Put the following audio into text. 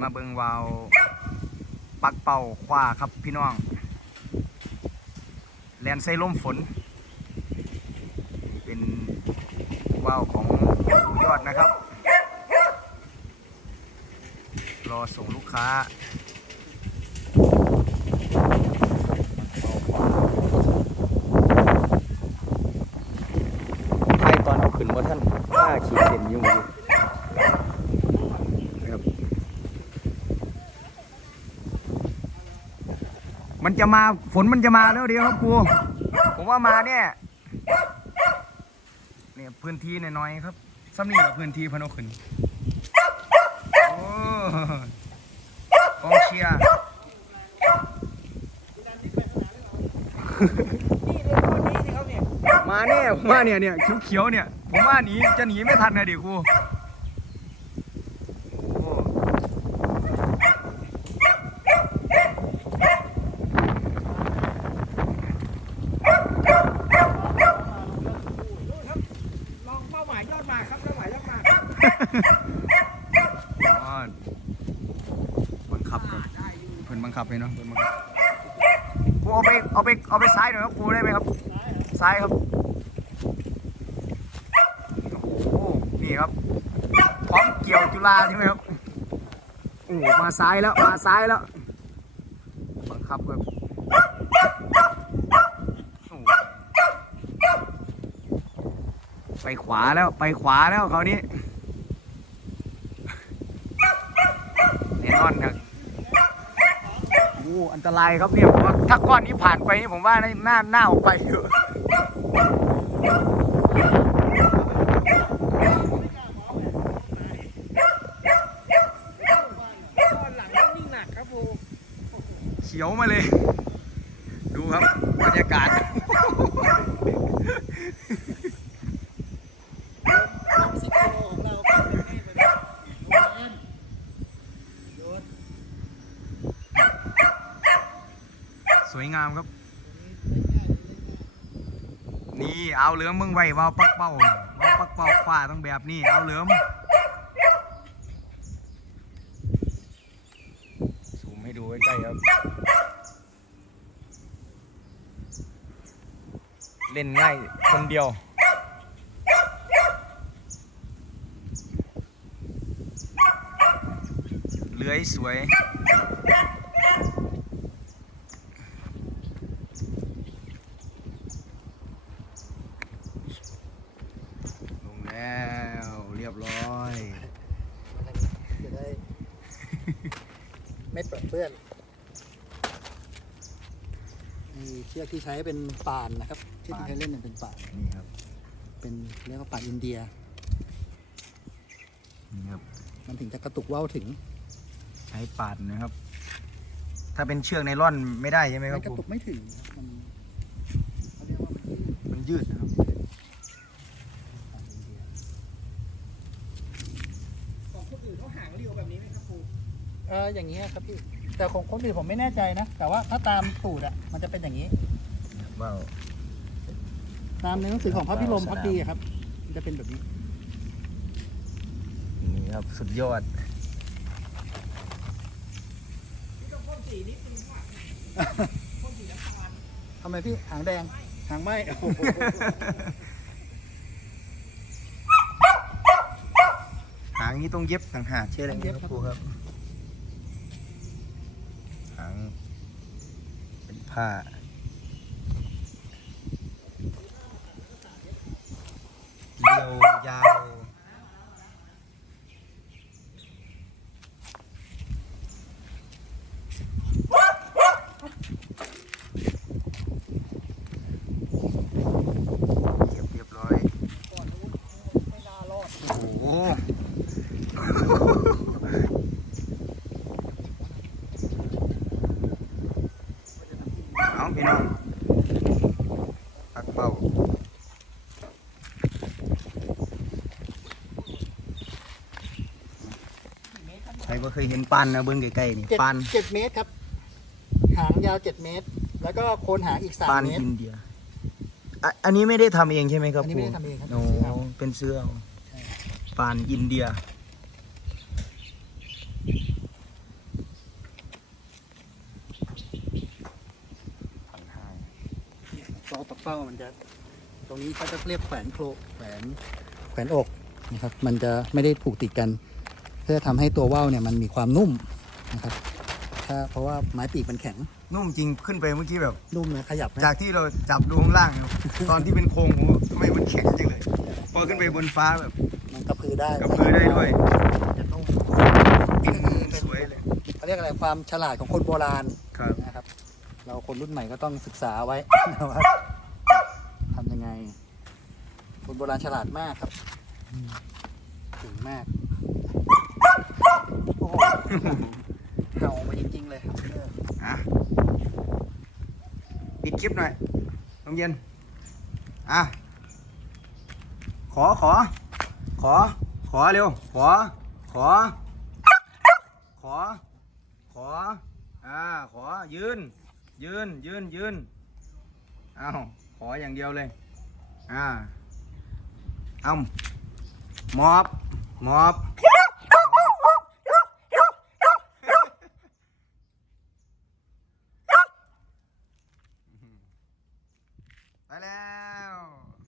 มาเบิงวาวปักเป่าคว้าครับพี่น้อง แลนใส่ลมฝน เป็นวาวของยอดนะครับ รอส่งลูกค้าไทยตอนเอาขึ้นว่าท่านห้าขีดเส้นยู่เมื่อกี้นะครับ มันจะมาฝนมันจะมาแล้วเดียวครับครูผมว่ามาเนี่ยเนี่ยพื้นที่น้อยๆครับซ้ำนี่แหละพื้นที่พนเอาขึ้นโอ้กองเชียร์มาเนี่ยผมว่าเนี่ยเนี่ยเขียวๆเนี่ย ผมว่าหนีจะหนีไม่ทันนะดิครูโอ้ ลองเป้า หมายยอดมาครับเป้าหมายยอดมาอ๋อบังคับครับเพิ่นบังคับให้เนาะเพิ่นบังคับครูเอาไปเอาไปเอาไปซ้ายหน่อยครับครูได้ไหมครับซ้ายครับโอ้โหนี่ครับพร้อมเกี่ยวจุฬาใช่ไหมครับโอ้โหมาซ้ายแล้วมาซ้ายแล้วบังคับครับโอ้โห ไปขวาแล้วไปขวาแล้วคราวนี้แน่นอนครับโอ้อันตรายครับเนี่ยผมว่าถ้าก้อนนี้ผ่านไปนี่ผมว่าน่าหน้าออกไปเยอะตอนหลังนิ่หนักครับครูเขียวมาเลย ดูครับบรรยากาศ ลงสิบกิโลของเราก็เป็นนี่ไปเลยโยน ส วยงามครับ นี่เอาเหลือมมึงไว้วาวปักเป้าวาวปักเป้าคว้าต้องแบบนี้เอาเหลือมซูมให้ดูใกล้ๆครับ เล่นง่ายคนเดียวเลื้อยสวย ลงแล้วเรียบร้อย จะได้ ไม่เปื้อนเปื้อนนี่เชือกที่ใช้เป็นป่านนะครับเชือกที่ใช้เล่นเนี่ยเป็นป่านนี่ครับ เป็นเรียกว่าป่านอินเดีย นี่ครับ มันถึงจะกระตุกว่าวถึง ใช้ปาดนะครับ ถ้าเป็นเชือกไนล่อนไม่ได้ใช่ไหมคมัรับนกระครูตุกไม่ถึง มันเขาเรียกว่ามันมันยืดนะครับ ของคนอื่นเขาหางเรียวแบบนี้ไหมครับครูเอออย่างนี้ยครับพี่ แต่ของคนอื่นผมไม่แน่ใจนะ แต่ว่าถ้าตามสูตรอะ มันจะเป็นอย่างนี้ว้าวตามในหนังสือของพระพิรมพักดีอะครับ มันจะเป็นแบบนี้ นี่ครับสุดยอด ทำไมพี่หางแดง หางไหมโอ้โหหางนี้ต้องเย็บต่างหากเชื่ออะไรต้องเย็บคครัรับบครูครับหาง เป็นผ้าเรียวยาว เรียบเรียบร้อย ก่อนนู้นไม่น่ารอด โอ้โห เอาพี่น้องปักเป้าใครก็เคยเห็นปันนะเบิ้งใกล้ๆนี่เจ็ดปันเจ็ดเมตรครับ หางยาวเจ็ดเมตร แล้วก็โคนหางอีกสามปันเมตร อินเดียอะอันนี้ไม่ได้ทำเองใช่ไหมครับอันนี้ไม่ได้ทำเองครับ โอ้เป็นเสื้อเอาปานอินเดีย เป้ามันจะ ตรงนี้เขาจะเรียกแขวนโครแขวนแขวนอกนะครับ มันจะไม่ได้ผูกติดกัน เพื่อทำให้ตัวว่าวเนี่ยมันมีความนุ่มนะครับ ถ้าเพราะว่าไม้ปีกมันแข็งนุ่มจริงขึ้นไปเมื่อกี้แบบ นุ่มนะขยับนะจากที่เราจับดูข้างล่างเนี่ยตอนที่เป็นโครงโอ้โหทำไมมันแข็งจังเลย พอขึ้นไปบนฟ้าแบบ มันกระพือได้กระพือได้ด้วยจะนุ่มกินสวยเลยเขาเรียกอะไรความฉลาดของคนโบราณครับนะครับ เราคนรุ่นใหม่ก็ต้องศึกษาไว้ว่าทำยังไง คนโบราณฉลาดมากครับเก่งมากโอ้โหเห่ามาจริงๆเลยครับเอออะปิดคลิปหน่อยน้องเย็น อะ ขอขอ ขอ ขอเร็ว ขอ ขอ ขอ ขอ อ่า ขอ ยืน ยืน ยืน ยืน อ้าว ขออย่างเดียวเลย อ่าเอาหมอบหมอบ